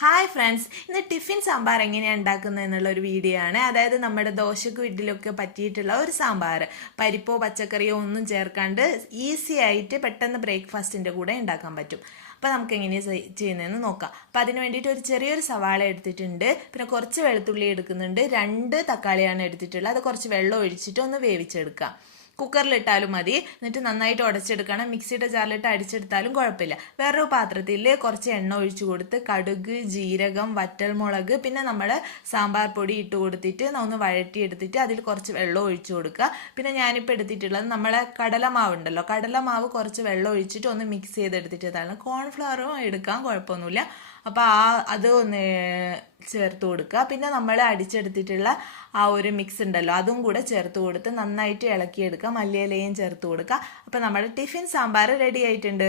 Hi friends, ഇന്ന് tiffin sambar എങ്ങനെയാണ് ഉണ്ടാക്കുന്നത് എന്നുള്ള ഒരു വീഡിയോ ആണ്. അതായത് നമ്മുടെ ദോശക്കും ഇഡ്ഡലിയൊക്കെ പറ്റിയിട്ടുള്ള ഒരു സാമ്പാർ, പരിപ്പോ പച്ചക്കറിയോ ഒന്നും ചേർക്കാണ്ട് ഈസി ആയിട്ട് പെട്ടെന്ന് ബ്രേക്ക്ഫാസ്റ്റിൻ്റെ കൂടെ ഉണ്ടാക്കാൻ പറ്റും. അപ്പോൾ നമുക്ക് എങ്ങനെയാണ് ചെയ്യുന്നതെന്ന് നോക്കാം. അപ്പോൾ അതിന് വേണ്ടിയിട്ട് ഒരു ചെറിയൊരു സവാള എടുത്തിട്ടുണ്ട്, പിന്നെ കുറച്ച് വെളുത്തുള്ളി എടുക്കുന്നുണ്ട്, 2 തക്കാളിയാണ് എടുത്തിട്ടുള്ളത്. അത് കുറച്ച് വെള്ളം ഒഴിച്ചിട്ട് ഒന്ന് വേവിച്ചെടുക്കാം. കുക്കറിലിട്ടാലും മതി. എന്നിട്ട് നന്നായിട്ട് ഉടച്ചെടുക്കണം. മിക്സിയുടെ ജാറിലിട്ട് അടിച്ചെടുത്താലും കുഴപ്പമില്ല. വേറൊരു പാത്രത്തിൽ കുറച്ച് എണ്ണ ഒഴിച്ചു കൊടുത്ത് കടുക്, ജീരകം, വറ്റൽമുളക്, പിന്നെ നമ്മൾ സാമ്പാർ പൊടി ഇട്ട് കൊടുത്തിട്ട് ഒന്ന് വഴറ്റിയെടുത്തിട്ട് അതിൽ കുറച്ച് വെള്ളം ഒഴിച്ചു കൊടുക്കുക. പിന്നെ ഞാനിപ്പോൾ എടുത്തിട്ടുള്ളത് നമ്മളെ കടലമാവ് ഉണ്ടല്ലോ, കടലമാവ് കുറച്ച് വെള്ളം ഒഴിച്ചിട്ട് ഒന്ന് മിക്സ് ചെയ്തെടുത്തിട്ടതാണ്. കോൺഫ്ലവറും എടുക്കാം, കുഴപ്പമൊന്നുമില്ല. അപ്പോൾ അത് ഒന്ന് ചേർത്ത് കൊടുക്കുക. പിന്നെ നമ്മൾ അടിച്ചെടുത്തിട്ടുള്ള ആ ഒരു മിക്സ് ഉണ്ടല്ലോ, അതും കൂടെ ചേർത്ത് കൊടുത്ത് നന്നായിട്ട് ഇളക്കിയെടുക്കുക. മല്ലിയിലയും ചേർത്ത് കൊടുക്കുക. അപ്പോൾ നമ്മുടെ ടിഫിൻ സാമ്പാർ റെഡി ആയിട്ടുണ്ട്.